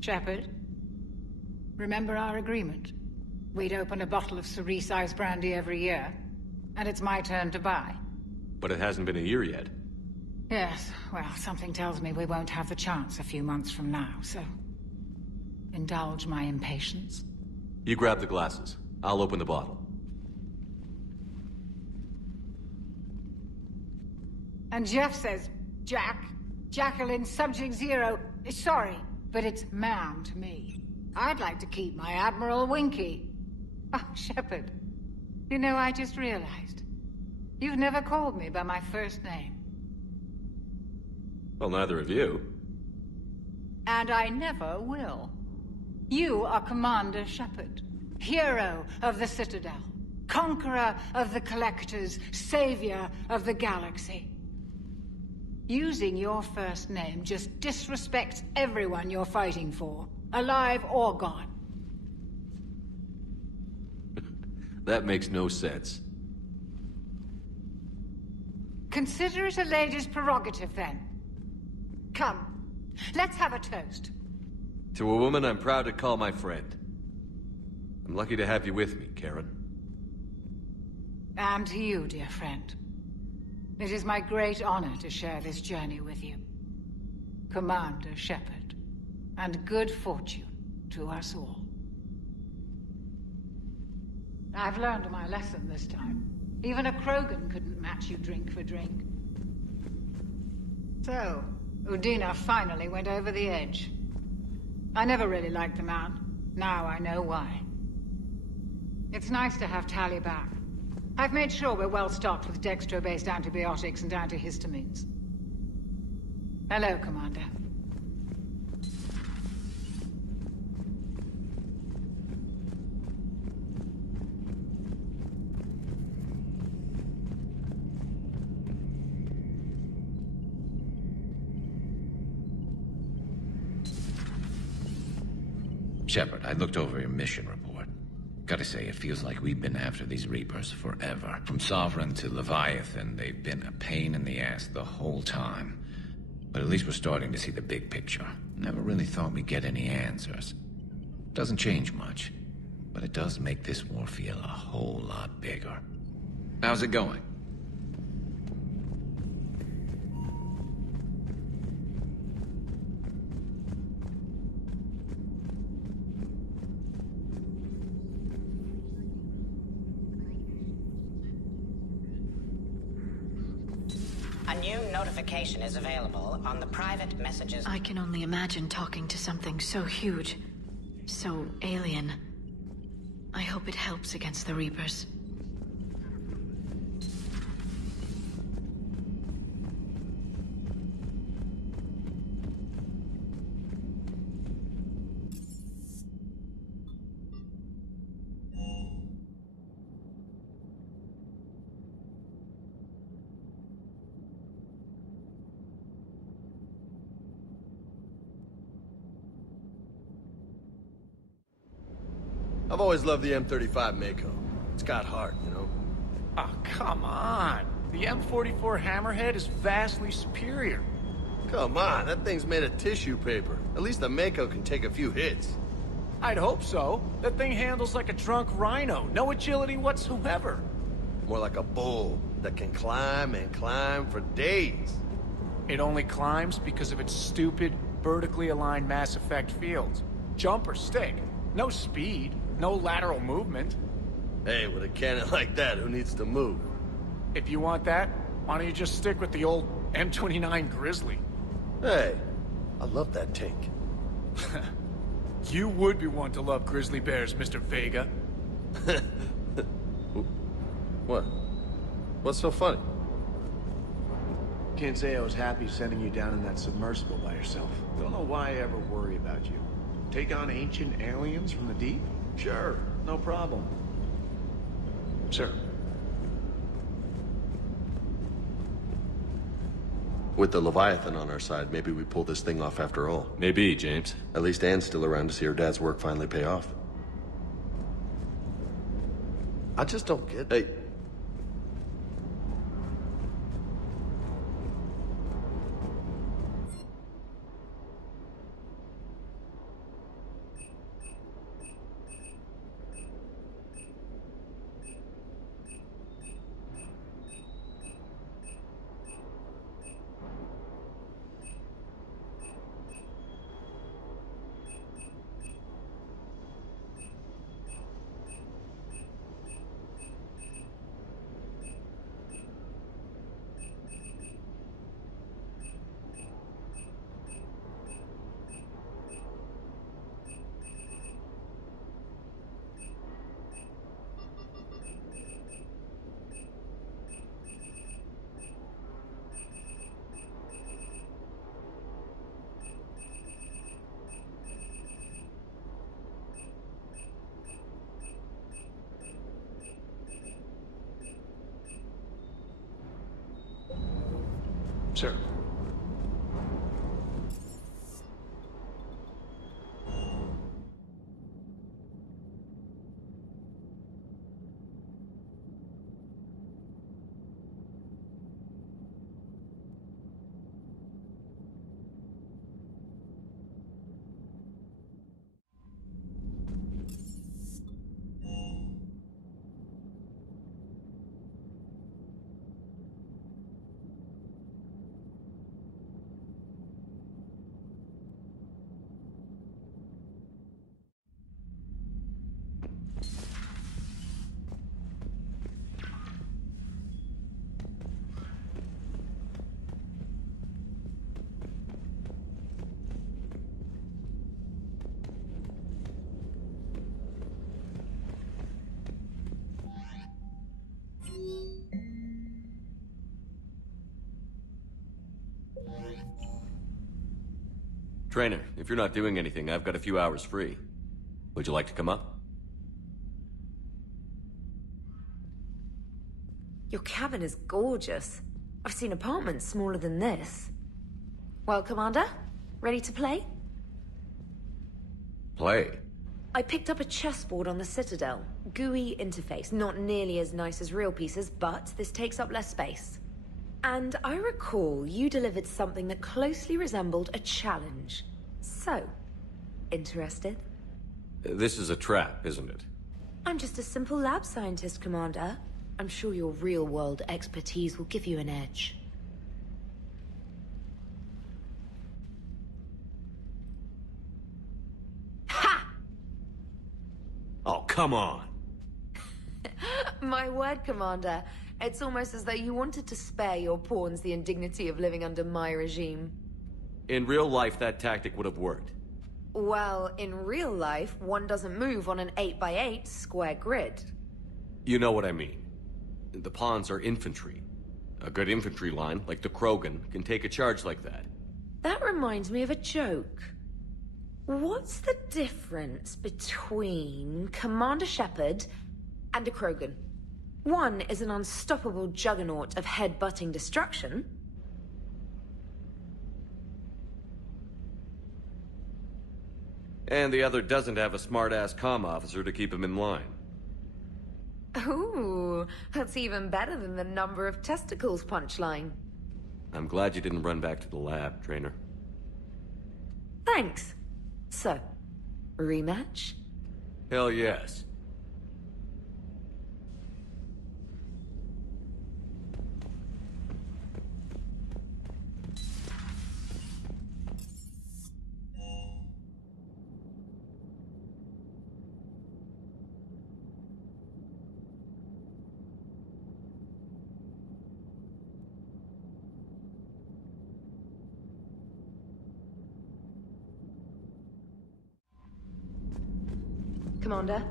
Shepard, remember our agreement? We'd open a bottle of cerise brandy every year, and it's my turn to buy. But it hasn't been a year yet. Yes, well, something tells me we won't have the chance a few months from now, so... indulge my impatience. You grab the glasses. I'll open the bottle. And Jeff says, Jacqueline, Subject Zero, sorry, but it's ma'am to me. I'd like to keep my Admiral Winky. Oh, Shepard, you know, I just realized. You've never called me by my first name. Well, neither of you. And I never will. You are Commander Shepard, hero of the Citadel, conqueror of the Collectors, savior of the galaxy. Using your first name just disrespects everyone you're fighting for, alive or gone. That makes no sense. Consider it a lady's prerogative, then. Come, let's have a toast. To a woman I'm proud to call my friend. I'm lucky to have you with me, Karen. And to you, dear friend. It is my great honor to share this journey with you. Commander Shepard. And good fortune to us all. I've learned my lesson this time. Even a Krogan couldn't match you drink for drink. So, Udina finally went over the edge. I never really liked the man. Now I know why. It's nice to have Tali back. I've made sure we're well stocked with dextro-based antibiotics and antihistamines. Hello, Commander. Shepard, I looked over your mission report. Gotta say, it feels like we've been after these Reapers forever. From Sovereign to Leviathan, they've been a pain in the ass the whole time. But at least we're starting to see the big picture. Never really thought we'd get any answers. Doesn't change much, but it does make this war feel a whole lot bigger. How's it going? A new notification is available on the private messages. I can only imagine talking to something so huge, so alien. I hope it helps against the Reapers. I've always loved the M35 Mako. It's got heart, you know? Oh, come on. The M44 Hammerhead is vastly superior. Come on, that thing's made of tissue paper. At least the Mako can take a few hits. I'd hope so. That thing handles like a drunk rhino. No agility whatsoever. More like a bull that can climb and climb for days. It only climbs because of its stupid, vertically aligned Mass Effect fields. Jump or stick. No speed. No lateral movement. Hey, with a cannon like that, who needs to move? If you want that, why don't you just stick with the old M29 Grizzly? Hey, I love that tank. You would be one to love grizzly bears, Mr. Vega. What? What's so funny? Can't say I was happy sending you down in that submersible by yourself. Don't know why I ever worry about you. Take on ancient aliens from the deep? Sure, no problem. Sir. With the Leviathan on our side, maybe we pull this thing off after all. Maybe, James. At least Anne's still around to see her dad's work finally pay off. I just don't get... Hey. Sir. Trainer, if you're not doing anything, I've got a few hours free. Would you like to come up? Your cabin is gorgeous. I've seen apartments smaller than this. Well, Commander, ready to play? Play? I picked up a chessboard on the Citadel. GUI interface, not nearly as nice as real pieces, but this takes up less space. And I recall you delivered something that closely resembled a challenge. So, interested? This is a trap, isn't it? I'm just a simple lab scientist, Commander. I'm sure your real-world expertise will give you an edge. Ha! Oh, come on! My word, Commander. It's almost as though you wanted to spare your pawns the indignity of living under my regime. In real life, that tactic would have worked. Well, in real life, one doesn't move on an 8x8 square grid. You know what I mean. The pawns are infantry. A good infantry line, like the Krogan, can take a charge like that. That reminds me of a joke. What's the difference between Commander Shepard and a Krogan? One is an unstoppable juggernaut of head-butting destruction. And the other doesn't have a smart-ass comm officer to keep him in line. Ooh, that's even better than the number of testicles punchline. I'm glad you didn't run back to the lab, Trainer. Thanks. So, rematch? Hell yes. Commander?